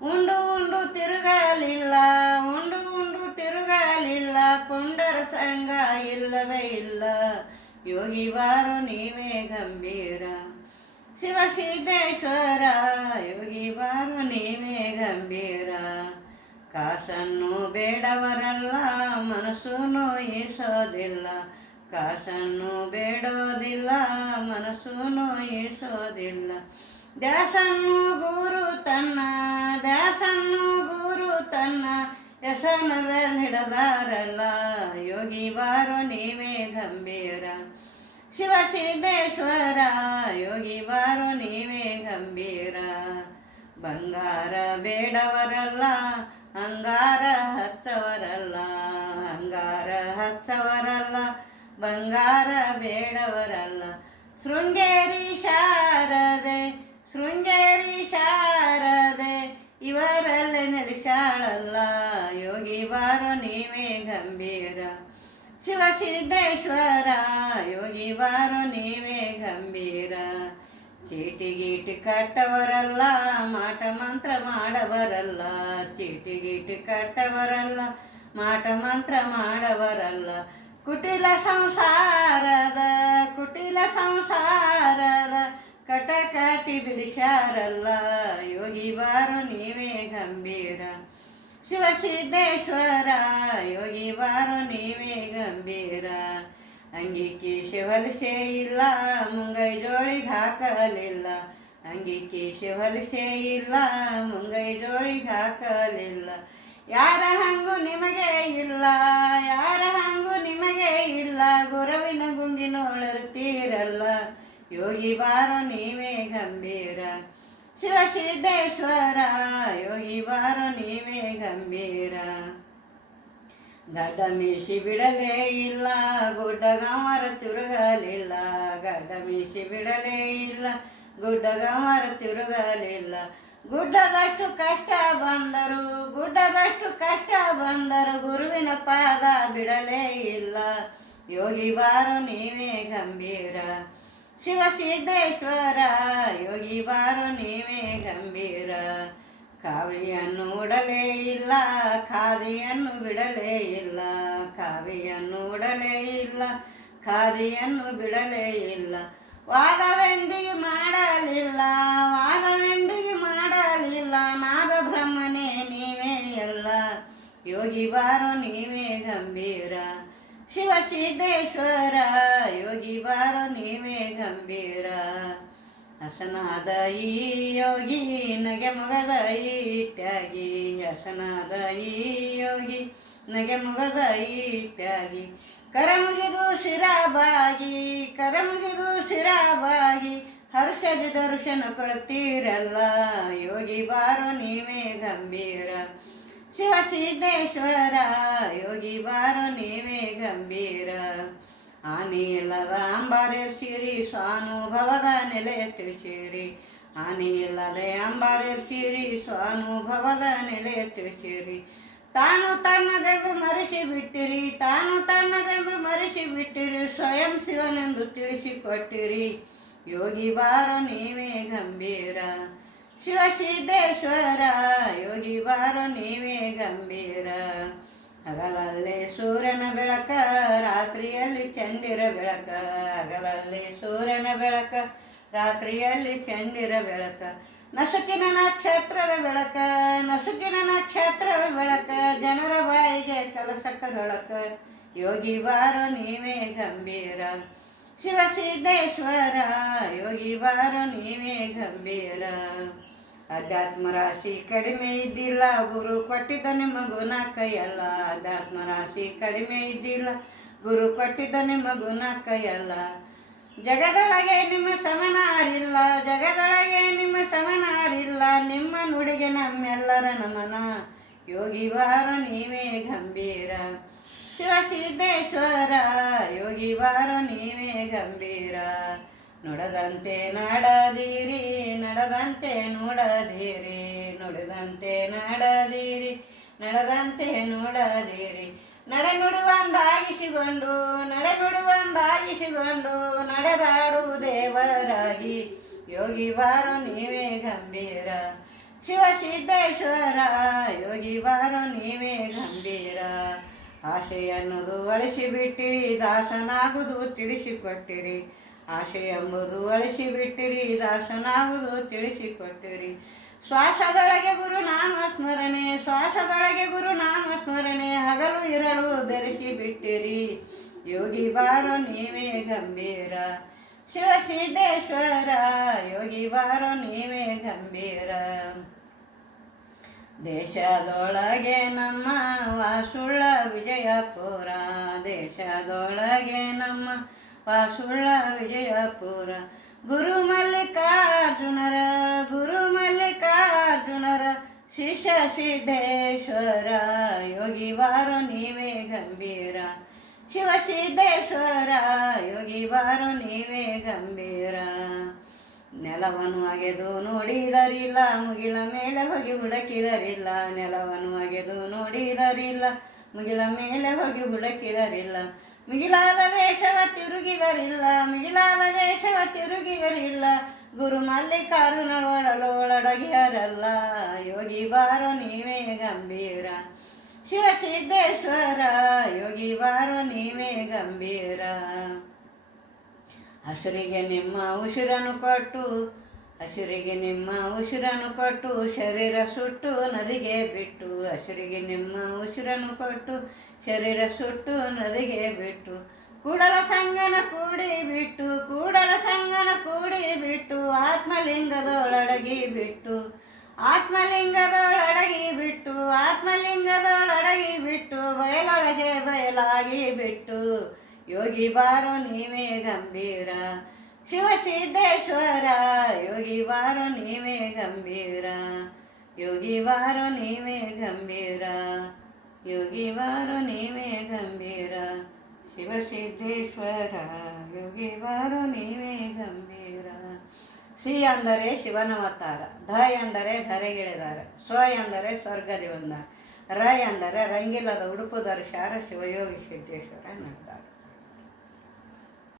ಉಂಡು ಉಂಡು ತಿರುಗಲಿಲ್ಲ, ಉಂಡು ಉಂಡು ತಿರುಗಲಿಲ್ಲ, ಪುಂಡರ ಸಂಗ ಇಲ್ಲವೇ ಇಲ್ಲ. ಯೋಗಿ ಬಾರೋ ನೀವೇ ಗಂಭೀರ, ಶಿವ ಸಿದ್ದೇಶ್ವರ ಯೋಗಿ ಬಾರೋ ನೀವೇ ಗಂಭೀರ. ಕಾಸನ್ನು ಬೇಡವರಲ್ಲ, ಮನಸ್ಸು ನೋಯಿಸೋದಿಲ್ಲ. ಕಾಸನ್ನು ಬೇಡೋದಿಲ್ಲ, ಮನಸ್ಸು ನೋಯಿಸೋದಿಲ್ಲ. ದಾಸನ್ನು ಗುರು ತನ್ನ, ದಾಸನ್ನು ಗುರು ತನ್ನ ವ್ಯಸನದಲ್ಲಿ ಹಿಡದಾರಲ್ಲ. ಯೋಗಿ ಬಾರೋ ನೀವೇ ಗಂಭೀರ, ಶಿವ ಸಿದ್ದೇಶ್ವರ ಯೋಗಿ ಬಾರೋ ನೀವೇ ಗಂಭೀರ. ಬಂಗಾರ ಬೇಡವರಲ್ಲ, ಅಂಗಾರ ಹಚ್ಚವರಲ್ಲ. ಅಂಗಾರ ಹಚ್ಚವರಲ್ಲ, ಬಂಗಾರ ಬೇಡವರಲ್ಲ. ಶೃಂಗೇರಿ ಶಾರದೆ, ಶೃಂಗೇರಿ ಶಾರದೆ ಇವರಲ್ಲೇ ನೆಲೆಸಾಳಲ್ಲ. ಯೋಗಿ ಬಾರೋ ನೀವೇ ಗಂಭೀರ, ಶಿವ ಸಿದ್ದೇಶ್ವರ ಯೋಗಿ ಬಾರೋ ನೀವೇ ಗಂಭೀರ. ಚೀಟಿ ಗೀಟಿ ಕಟ್ಟವರಲ್ಲ, ಮಾಟ ಮಂತ್ರ ಮಾಡವರಲ್ಲ. ಚೀಟಿ ಗೀಟಿ ಕಟ್ಟವರಲ್ಲ, ಮಾಟ ಮಂತ್ರ ಮಾಡವರಲ್ಲ. ಕುಟಿಲ ಸಂಸಾರದ, ಕುಟಿಲ ಸಂಸಾರದ ಕಟಕಟಿ ಬಿಡಿಸ್ಯಾರಲ್ಲ. ಯೋಗಿ ಬಾರೋ ನೀವೇ ಗಂಭೀರ, ಶಿವ ಸಿದ್ದೇಶ್ವರ ಯೋಗಿ ಬಾರೋ ನೀವೇ ಗಂಭೀರ. ಅಂಗಿಕ್ಕಿ ಶಿವಲಿಸೆ ಇಲ್ಲ, ಮುಂಗೈ ಜೋಳಿಗೆ ಹಾಕಲಿಲ್ಲ. ಅಂಗಿಕ್ಕಿ ಶಿವಲಿಸೆ ಇಲ್ಲ, ಮುಂಗೈ ಜೋಳಿಗೆ ಹಾಕಲಿಲ್ಲ. ಯಾರ ಹಂಗು ನಿಮಗೆ ಇಲ್ಲ, ಯಾರ ಹಂಗು ನಿಮಗೆ ಇಲ್ಲ. ಗುರುವಿನ ಗುಂಗಿನೊಳರ್ತೀರಲ್ಲ. ಯೋಗಿ ಬಾರೋ ನೀವೇ ಗಂಭೀರ, ಶಿವ ಸಿದ್ದೇಶ್ವರ ಯೋಗಿ ಬಾರೋ ನೀವೇ ಗಂಭೀರ. ಗಡ್ಡ ಮೀಸಿ ಬಿಡಲೇ ಇಲ್ಲ, ಗುಡ್ಡಗಮರ ತಿರುಗಲಿಲ್ಲ. ಗಡ್ಡ ಮೀಸಿ ಬಿಡಲೇ ಇಲ್ಲ, ಗುಡ್ಡಗಮರ ತಿರುಗಲಿಲ್ಲ. ಗುಡ್ಡದಷ್ಟು ಕಷ್ಟ ಬಂದರು, ಗುಡ್ಡದಷ್ಟು ಕಷ್ಟ ಬಂದರು, ಗುರುವಿನ ಪಾದ ಬಿಡಲೇ ಇಲ್ಲ. ಯೋಗಿ ಬಾರೋ ನೀವೇ ಗಂಭೀರ, ಶಿವ ಸಿದ್ದೇಶ್ವರ ಯೋಗಿ ಬಾರೋ ನೀವೇ ಗಂಭೀರ. ಕಾವಿಯನ್ನು ಉಡಲೇ ಇಲ್ಲ, ಖಾದಿಯನ್ನು ಬಿಡಲೇ ಇಲ್ಲ. ಕಾವಿಯನ್ನು ಉಡಲೇ ಇಲ್ಲ, ಖಾದಿಯನ್ನು ಬಿಡಲೇ ಇಲ್ಲ. ವಾದವೆಂದಿಗೆ ಮಾಡಲಿಲ್ಲ, ವಾದವೆಂದಿಗೆ ಮಾಡಲಿಲ್ಲ. ನಾದ ಬ್ರಹ್ಮನೇ ನೀವೇ ಎಲ್ಲ. ಯೋಗಿ ಬಾರೋ ನೀವೇ ಗಂಭೀರ, ಶಿವ ಸಿದ್ದೇಶ್ವರ ಯೋಗಿ ಬಾರೋ ನೀವೇ ಗಂಭೀರ. ಹಸನಾದ ಈ ಯೋಗಿ ನಗೆ ಮೊಗದ ಈ ತ್ಯಾಗಿ. ಹಸನಾದ ಈ ಯೋಗಿ ನಗೆ ಮೊಗದ ಈ ತ್ಯಾಗಿ. ಕರಮುಗಿದು ಶಿರಾಬಾಗಿ, ಕರಮುಗಿದು ಶಿರಾಬಾಗಿ ಹರ್ಷದ ದರ್ಶನ ಕೊಡ್ತೀರಲ್ಲ. ಯೋಗಿ ಬಾರೋ ನೀವೇ ಗಂಭೀರ, ಶಿವ ಸಿದ್ದೇಶ್ವರ ಯೋಗಿ ಬಾರೋ ನೀವೇ ಗಂಭೀರ. ಆನೆಯಿಲ್ಲದ ಅಂಬಾರೇರ್ಸಿರಿ, ಸ್ವಾನುಭವದ ನೆಲೆ ತಿಳಿಸಿರಿ. ಆನೆಯಿಲ್ಲದೆ ಅಂಬಾರೇರ್ಸಿರಿ, ಸ್ವಾನುಭವದ ನೆಲೆ ತಿಳಿಸಿರಿ. ತಾನು ತನ್ನದೆಂದು ಮರೆಸಿ ಬಿಟ್ಟಿರಿ, ತಾನು ತನ್ನದೆಂದು ಮರೆಸಿ ಬಿಟ್ಟಿರಿ. ಸ್ವಯಂ ಶಿವನೆಂದು ತಿಳಿಸಿಕೊಟ್ಟಿರಿ. ಯೋಗಿ ಬಾರೋ ನೀವೇ ಗಂಭೀರ, ಶಿವ ಸಿದ್ದೇಶ್ವರ ಯೋಗಿ ಬಾರೋ ನೀವೇ ಗಂಭೀರ. ಹಗಲಲ್ಲಿ ಸೂರ್ಯನ ಬೆಳಕ, ರಾತ್ರಿಯಲ್ಲಿ ಚಂದಿರ ಬೆಳಕ. ಹಗಲಲ್ಲಿ ಸೂರ್ಯನ ಬೆಳಕ, ರಾತ್ರಿಯಲ್ಲಿ ಚಂದಿರ ಬೆಳಕ. ನಸುಕಿನ ನಕ್ಷತ್ರದ ಬೆಳಕ, ನಸುಕಿನ ನಕ್ಷತ್ರದ ಬೆಳಕ. ಜನರ ಬಾಯಿಗೆ ಕಲಸಕ ಬೆಳಕ. ಯೋಗಿ ಬಾರೋ ನೀವೇ ಗಂಭೀರ, ಶಿವ ಸಿದ್ದೇಶ್ವರ ಯೋಗಿ ಬಾರೋ ನೀವೇ ಗಂಭೀರ. ಅಧ್ಯಾತ್ಮ ರಾಶಿ ಕಡಿಮೆ ಇದ್ದಿಲ್ಲ, ಗುರು ಕೊಟ್ಟಿದ್ದ ನಿಮ್ಮ ಗುಣ ಕೈಯಲ್ಲ. ಅಧ್ಯಾತ್ಮ ರಾಶಿ ಕಡಿಮೆ ಇದ್ದಿಲ್ಲ, ಗುರು ಕೊಟ್ಟಿದ್ದ ನಿಮ್ಮ ಗುಣ ಕೈಯಲ್ಲ. ಜಗದೊಳಗೆ ನಿಮ್ಮ ಸಮನಾರಿಲ್ಲ, ಜಗದೊಳಗೆ ನಿಮ್ಮ ಸಮನಾರಿಲ್ಲ. ನಿಮ್ಮ ನುಡಿಗೆ ನಮ್ಮೆಲ್ಲರ ನಮನ. ಯೋಗಿ ಬಾರೋ ನೀವೇ ಗಂಭೀರ, ಶಿವ ಸಿದ್ದೇಶ್ವರ ಯೋಗಿ ಬಾರೋ ನೀವೇ ಗಂಭೀರ. ನುಡದಂತೆ ನಾಡದಿರಿ, ನಡೆದಂತೆ ನೋಡದಿರಿ. ನುಡಿದಂತೆ ನಾಡದಿರಿ, ನಡೆದಂತೆ ನೋಡದಿರಿ. ನಡೆ ನುಡುವಂದಾಗಿಸಿಕೊಂಡು, ನಡೆ ನುಡುವಂದಾಗಿಸಿಕೊಂಡು ನಡೆದಾಡು ದೇವರಾಗಿ. ಯೋಗಿ ಬಾರೋ ನೀವೇ ಗಂಭೀರ, ಶಿವಸಿದ್ದೇಶ್ವರ ಯೋಗಿ ಬಾರೋ ನೀವೇ ಗಂಭೀರ. ಆಶೆ ಅನ್ನೋದು ಅಳಿಸಿಬಿಟ್ಟಿರಿ, ದಾಸನಾಗುವುದು ತಿಳಿಸಿಕೊಟ್ಟಿರಿ. ಆಶೆ ಎಂಬುದು ಅಳಿಸಿಬಿಟ್ಟಿರಿ, ದಾಸನಾಗುವುದು ತಿಳಿಸಿಕೊಟ್ಟಿರಿ. ಶ್ವಾಸದೊಳಗೆ ಗುರುನಾಮ ಸ್ಮರಣೆ, ಶ್ವಾಸದೊಳಗೆ ಗುರುನಾಮ ಸ್ಮರಣೆ, ಹಗಲು ಇರಳು ಬೆರೆಸಿಬಿಟ್ಟಿರಿ. ಯೋಗಿ ಬಾರೋ ನೀವೇ ಗಂಭೀರ. ಶಿವಸಿದ್ದೇಶ್ವರ ಯೋಗಿ ಬಾರೋ ನೀವೇ ಗಂಭೀರ. ದೇಶದೊಳಗೆ ನಮ್ಮ ವಾಸುಳ್ಳ ವಿಜಯಪುರ, ದೇಶದೊಳಗೆ ನಮ್ಮ ವಾಸುಳ್ಳ ವಿಜಯಪುರ. ಗುರು ಮಲ್ಲಿಕಾರ್ಜುನರ, ಗುರು ಮಲ್ಲಿಕಾರ್ಜುನರ ಶಿಷ್ಯ ಸಿದ್ದೇಶ್ವರ ಯೋಗಿ ಬಾರೋ ನೀವೇ ಗಂಭೀರ. ಶಿವಸಿದ್ದೇಶ್ವರ ಯೋಗಿ ಬಾರೋ ನೀವೇ ಗಂಭೀರ. ನೆಲವನ್ನು ಅಗೆದು ನೋಡಿದರಿಲ್ಲ, ಮುಗಿಲ ಮೇಲೆ ಹೋಗಿ ಹುಡುಕಿದರಿಲ್ಲ. ನೆಲವನ್ನು ಅಗೆದು ನೋಡಿದರಿಲ್ಲ, ಮುಗಿಲ ಮೇಲೆ ಹೋಗಿ ಹುಡುಕಿದರಿಲ್ಲ. ಮಿಗಿಲಾದ ದೇಶವ ತಿರುಗಿದರಿಲ್ಲ, ಮಿಗಿಲಾದ ದೇಶವ ತಿರುಗಿದರಿಲ್ಲ. ಗುರು ಮಲ್ಲಿಕಾರ್ಜುನರೊಡಲೊಡಗಿಯರಲ್ಲ ಯೋಗಿ ಬಾರೋ ನೀವೇ ಗಂಭೀರ. ಶಿವಸಿದ್ದೇಶ್ವರ ಯೋಗಿ ಬಾರೋ ನೀವೇ ಗಂಭೀರ. ಹಸಿರಿಗೆ ನಿಮ್ಮ ಉಸಿರನ್ನು ಕೊಟ್ಟು, ಹಸಿರಿಗೆ ನಿಮ್ಮ ಉಸಿರನ್ನು ಕೊಟ್ಟು, ಶರೀರ ಸುಟ್ಟು ನದಿಗೆ ಬಿಟ್ಟು. ಹಸಿರಿಗೆ ನಿಮ್ಮ ಉಸಿರನ್ನು ಕೊಟ್ಟು, ಶರೀರ ಸುಟ್ಟು ನದಿಗೆ ಬಿಟ್ಟು. ಕೂಡಲ ಸಂಗನ ಕೂಡಿ ಬಿಟ್ಟು, ಕೂಡಲ ಸಂಗನ ಕೂಡಿ ಬಿಟ್ಟು. ಆತ್ಮಲಿಂಗದೊಳಡಗಿ ಬಿಟ್ಟು, ಆತ್ಮಲಿಂಗದೊಳಡಗಿ ಬಿಟ್ಟು, ಆತ್ಮಲಿಂಗದೊಳಡಗಿ ಬಿಟ್ಟು. ಬಯಲೊಳಗೆ ಬಯಲಾಗಿ ಬಿಟ್ಟು ಯೋಗಿ ಬಾರೋ ನೀವೇ ಗಂಭೀರ. ಶಿವಸಿದ್ದೇಶ್ವರ ಯೋಗಿ ಬಾರೋ ನೀವೇ ಗಂಭೀರ. ಯೋಗಿ ಬಾರೋ ನೀವೇ ಗಂಭೀರ. ಯೋಗಿ ಬಾರೋ ನೀವೇ ಗಂಭೀರ. ಶಿವಸಿದ್ದೇಶ್ವರ ಯೋಗಿ ಬಾರೋ ನೀವೇ ಗಂಭೀರ. ಸಿ ಅಂದರೆ ಶಿವನವತಾರ, ಧ ಎಂದರೆ ಧರೆಗಿಳಿದಾರ, ಸ್ವ ಎಂದರೆ ಸ್ವರ್ಗದಿ ಬಂದ, ರ ಎಂದರೆ ರಂಗಿಲ್ಲದ ಉಡುಪು ಧರಿಸ್ಯಾರ ಶಿವಯೋಗಿ ಸಿದ್ದೇಶ್ವರ ಎನ್ನುತ್ತಾರೆ.